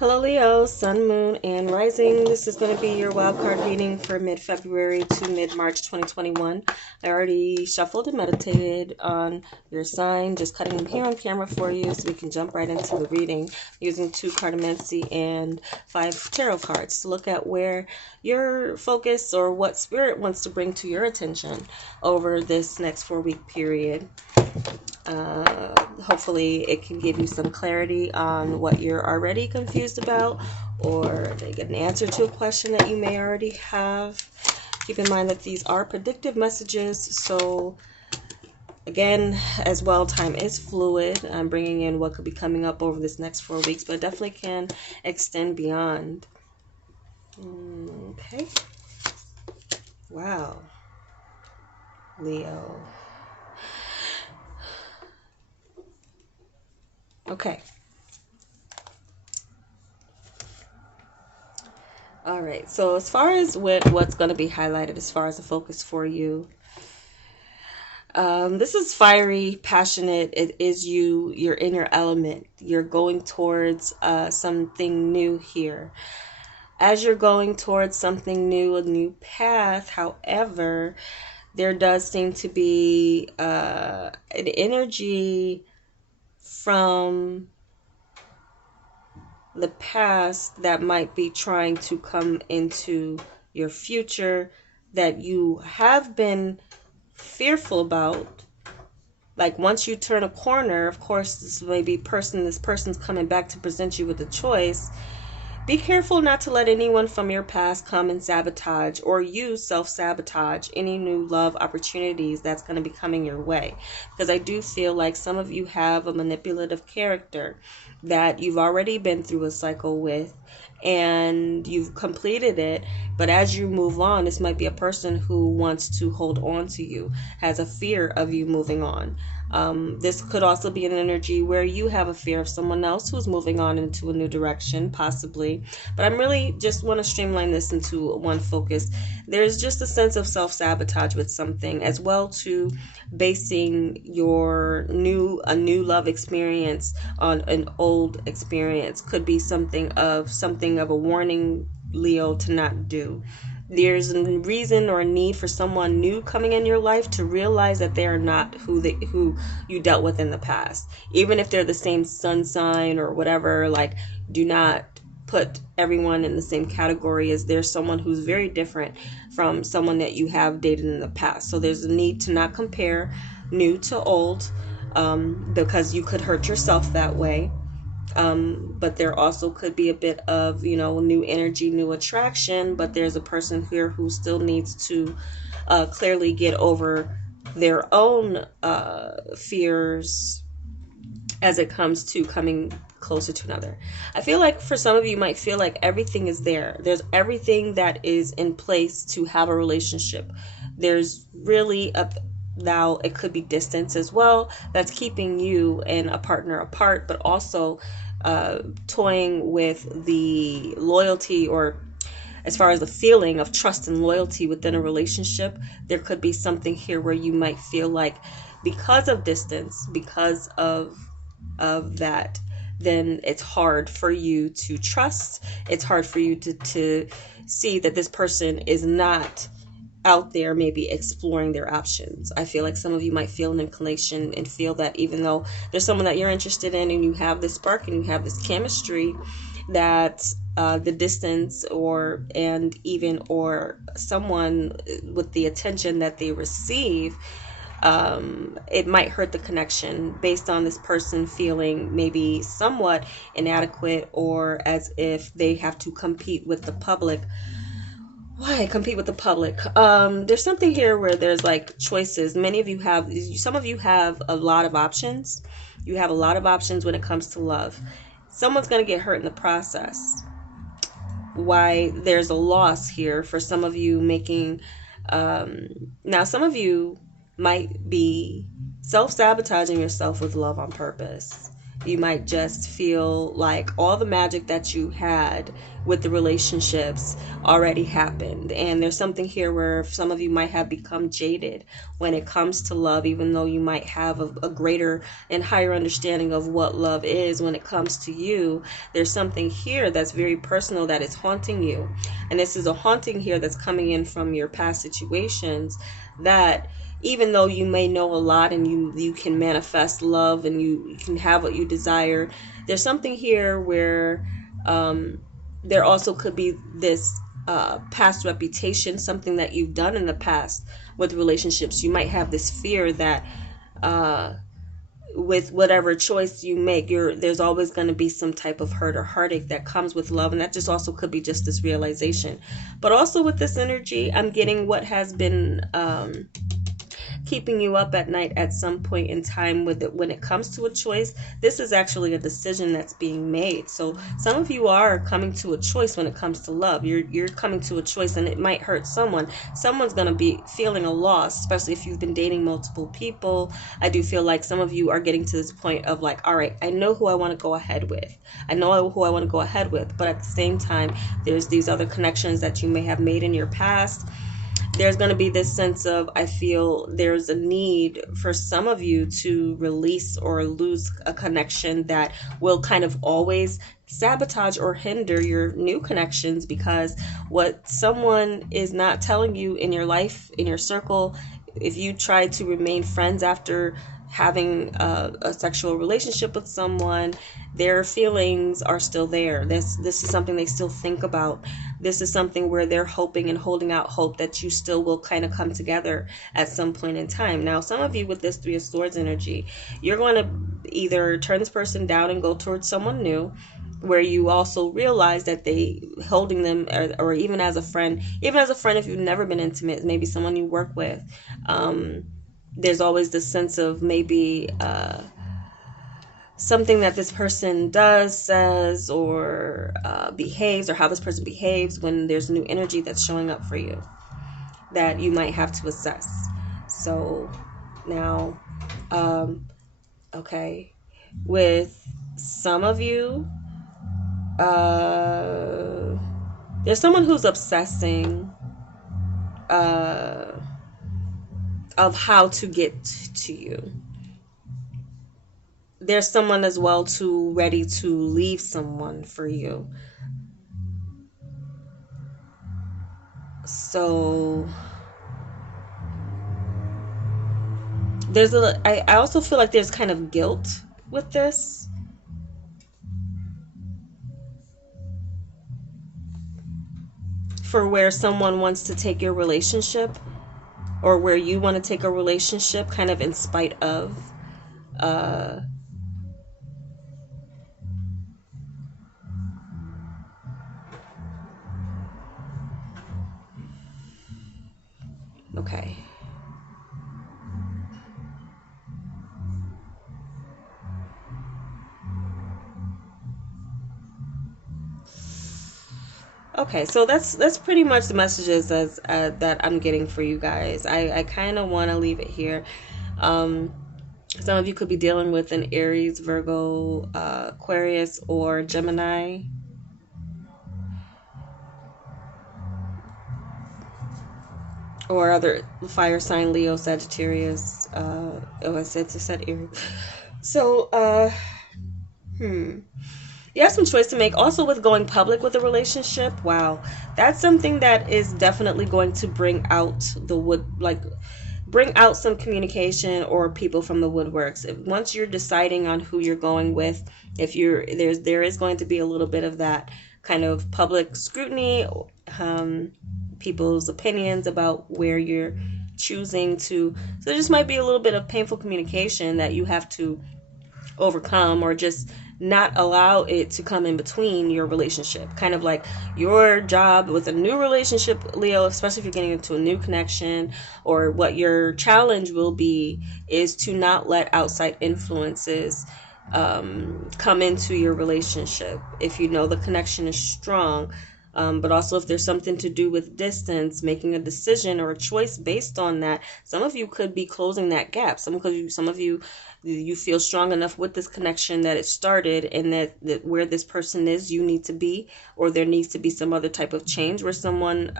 Hello Leo, Sun, Moon, and Rising. This is going to be your wild card reading for mid-February to mid-March 2021. I already shuffled and meditated on your sign, just cutting them here on camera for you so we can jump right into the reading using 2 cartomancy and 5 tarot cards to look at where your focus or what spirit wants to bring to your attention over this next 4-week period. Hopefully it can give you some clarity on what you're already confused about, or they get an answer to a question that you may already have. Keep in mind that these are predictive messages, so again, as well, time is fluid. I'm bringing in what could be coming up over this next 4 weeks, but it definitely can extend beyond. Okay. Wow. Leo. Okay. All right. So as far as what's going to be highlighted as far as the focus for you, this is fiery, passionate. It is you. You're in your element. You're going towards something new here. As you're going towards something new, a new path, however, there does seem to be an energy from the past that might be trying to come into your future that you have been fearful about. Like once you turn a corner, of course, this person's coming back to present you with a choice. Be careful not to let anyone from your past come and sabotage or you self-sabotage any new love opportunities that's going to be coming your way. Because I do feel like some of you have a manipulative character that you've already been through a cycle with and you've completed it. But as you move on, this might be a person who wants to hold on to you, has a fear of you moving on. This could also be an energy where you have a fear of someone else who's moving on into a new direction, possibly. But I'm really just want to streamline this into one focus. There's just a sense of self-sabotage with something, as well to basing a new love experience on an old experience. Could be something of a warning, Leo, to not do. There's a reason or a need for someone new coming in your life to realize that they are not who you dealt with in the past. Even if they're the same sun sign or whatever, like, do not put everyone in the same category as there's someone who's very different from someone that you have dated in the past. So there's a need to not compare new to old, because you could hurt yourself that way. But there also could be a bit of, new energy, new attraction, but there's a person here who still needs to clearly get over their own fears as it comes to coming closer to another. I feel like for some of you might feel like everything is there. There's everything that is in place to have a relationship. There's really now it could be distance as well that's keeping you and a partner apart, but also toying with the loyalty, or as far as the feeling of trust and loyalty within a relationship. There could be something here where you might feel like because of distance, because of that, then it's hard for you to trust. It's hard for you to see that this person is not out there maybe exploring their options. I feel like some of you might feel an inclination and feel that even though there's someone that you're interested in and you have this spark and you have this chemistry, that the distance or someone with the attention that they receive, it might hurt the connection based on this person feeling maybe somewhat inadequate, or as if they have to compete with the public. Why compete with the public? There's something here where there's like choices. Some of you have a lot of options. You have a lot of options when it comes to love. Someone's going to get hurt in the process. Why there's a loss here for some of you making, now some of you might be self-sabotaging yourself with love on purpose. You might just feel like all the magic that you had with the relationships already happened. And there's something here where some of you might have become jaded when it comes to love, even though you might have a greater and higher understanding of what love is when it comes to you. There's something here that's very personal that is haunting you. And this is a haunting here that's coming in from your past situations, that even though you may know a lot and you can manifest love and you can have what you desire, there's something here where there also could be this past reputation, something that you've done in the past with relationships. You might have this fear that with whatever choice you make, there's always going to be some type of hurt or heartache that comes with love. And that just also could be just this realization. But also with this energy, I'm getting what has been keeping you up at night at some point in time with it. When it comes to a choice, this is actually a decision that's being made. So some of you are coming to a choice when it comes to love. You're coming to a choice, and it might hurt someone. Someone's going to be feeling a loss, especially if you've been dating multiple people. I do feel like some of you are getting to this point of like, all right, I know who I want to go ahead with. But at the same time, there's these other connections that you may have made in your past. There's going to be this sense of, I feel there's a need for some of you to release or lose a connection that will kind of always sabotage or hinder your new connections, because what someone is not telling you in your life, in your circle, if you try to remain friends after having a sexual relationship with someone, their feelings are still there. This is something they still think about. This is something where they're hoping and holding out hope that you still will kind of come together at some point in time. Now, some of you with this Three of Swords energy, you're going to either turn this person down and go towards someone new, where you also realize that they holding them, or even as a friend, if you've never been intimate, maybe someone you work with, there's always this sense of maybe something that this person does, says, or behaves, or how this person behaves when there's new energy that's showing up for you that you might have to assess. So now, okay, with some of you, there's someone who's obsessing of how to get to you. There's someone as well too ready to leave someone for you. So there's I also feel like there's kind of guilt with this. For where someone wants to take your relationship, or where you want to take a relationship kind of in spite of. Okay. Okay, so that's pretty much the messages as that I'm getting for you guys. I kind of want to leave it here. Some of you could be dealing with an Aries, Virgo, Aquarius, or Gemini. Or other fire sign, Leo, Sagittarius. I said Aries. So, you have some choice to make. Also with going public with a relationship, wow, that's something that is definitely going to bring out bring out some communication or people from the woodworks. Once you're deciding on who you're going with, there is going to be a little bit of that kind of public scrutiny, people's opinions about where you're choosing to. So there just might be a little bit of painful communication that you have to overcome, or just not allow it to come in between your relationship. Kind of like your job with a new relationship, Leo, especially if you're getting into a new connection, or what your challenge will be is to not let outside influences come into your relationship. If you know the connection is strong, But also if there's something to do with distance, making a decision or a choice based on that, some of you could be closing that gap. Some of you feel strong enough with this connection that it started, and that where this person is, you need to be, or there needs to be some other type of change where someone,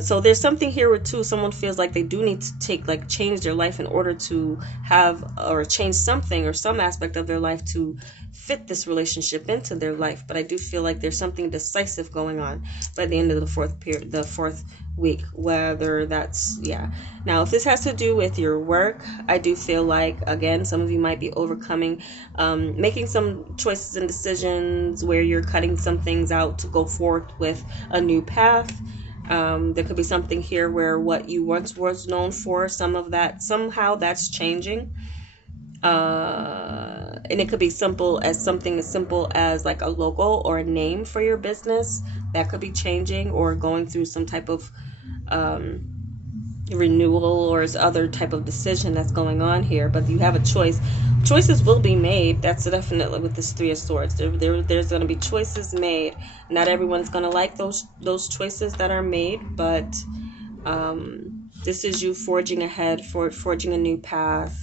so there's something here where too someone feels like they do need to change their life in order to have, or change something or some aspect of their life to fit this relationship into their life. But I do feel like there's something decisive going on by the end of the fourth week, whether that's, yeah. Now, if this has to do with your work, I do feel like, again, some of you might be overcoming, making some choices and decisions where you're cutting some things out to go forward with a new path. There could be something here where what you once was known for, somehow that's changing. And it could be something as simple as like a logo or a name for your business that could be changing, or going through some type of renewal or other type of decision that's going on here. But you have a choice. Choices will be made. That's definitely with this Three of Swords. There's going to be choices made. Not everyone's going to like those choices that are made, but this is you forging ahead, forging a new path.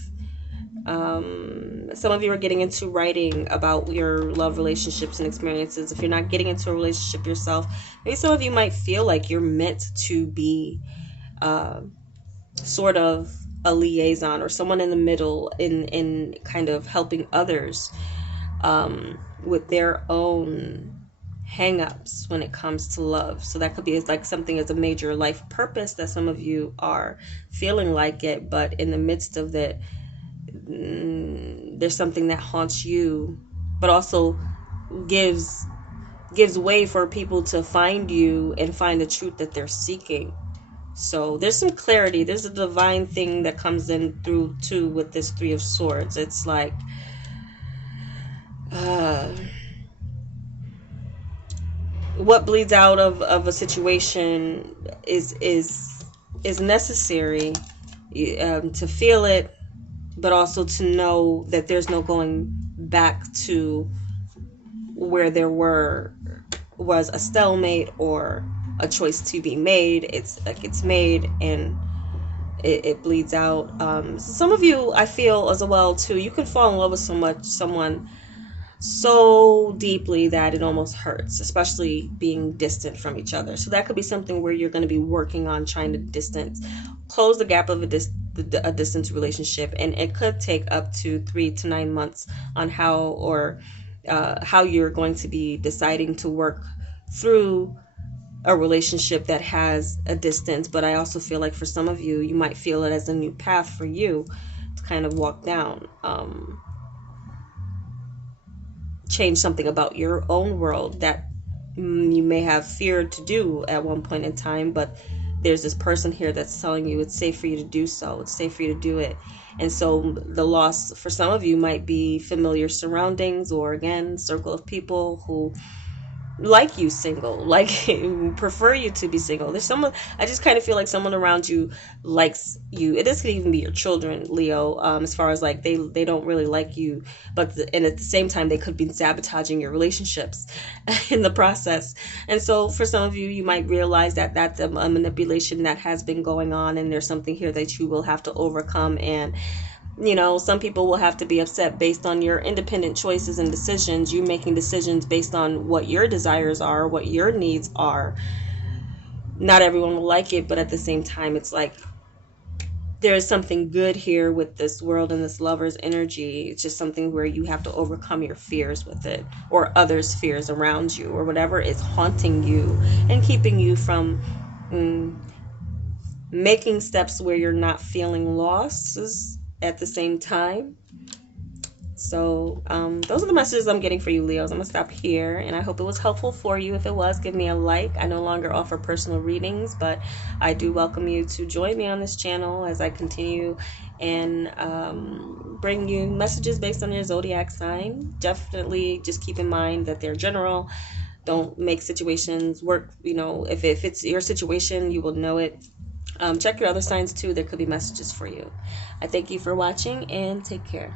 Some of you are getting into writing about your love relationships and experiences. If you're not getting into a relationship yourself, maybe some of you might feel like you're meant to be sort of a liaison or someone in the middle in kind of helping others with their own hang-ups when it comes to love. So that could be like something as a major life purpose that some of you are feeling like it, but in the midst of that, there's something that haunts you, but also gives way for people to find you and find the truth that they're seeking. So there's some clarity. There's a divine thing that comes in through too with this Three of Swords. It's like what bleeds out of a situation is necessary to feel it, but also to know that there's no going back to where there was a stalemate or a choice to be made. It's like it's made and it bleeds out. Some of you, I feel as well too, you can fall in love with someone so deeply that it almost hurts, especially being distant from each other. So that could be something where you're going to be working on trying to close the gap of a distance relationship, and it could take up to 3 to 9 months on how you're going to be deciding to work through a relationship that has a distance. But I also feel like for some of you, you might feel it as a new path for you to kind of walk down, change something about your own world that you may have feared to do at one point in time, but there's this person here that's telling you it's safe for you to do so. It's safe for you to do it. And so the loss for some of you might be familiar surroundings, or again, circle of people who like you single, like prefer you to be single. There's someone, I just kind of feel like someone around you likes you. This could even be your children, Leo, as far as like they don't really like you, and at the same time they could be sabotaging your relationships in the process. And so for some of you, you might realize that that's a manipulation that has been going on, and there's something here that you will have to overcome. And some people will have to be upset based on your independent choices and decisions. You making decisions based on what your desires are, what your needs are. Not everyone will like it, but at the same time, it's like there's something good here with this world and this lover's energy. It's just something where you have to overcome your fears with it, or others' fears around you, or whatever is haunting you and keeping you from making steps where you're not feeling lost at the same time. So those are the messages I'm getting for you, Leos. I'm gonna stop here, and I hope it was helpful for you. If it was, give me a like. I no longer offer personal readings, but I do welcome you to join me on this channel as I continue and bring you messages based on your zodiac sign. Definitely just keep in mind that they're general. Don't make situations work. If it's your situation, you will know it. Check your other signs too. There could be messages for you. I thank you for watching, and take care.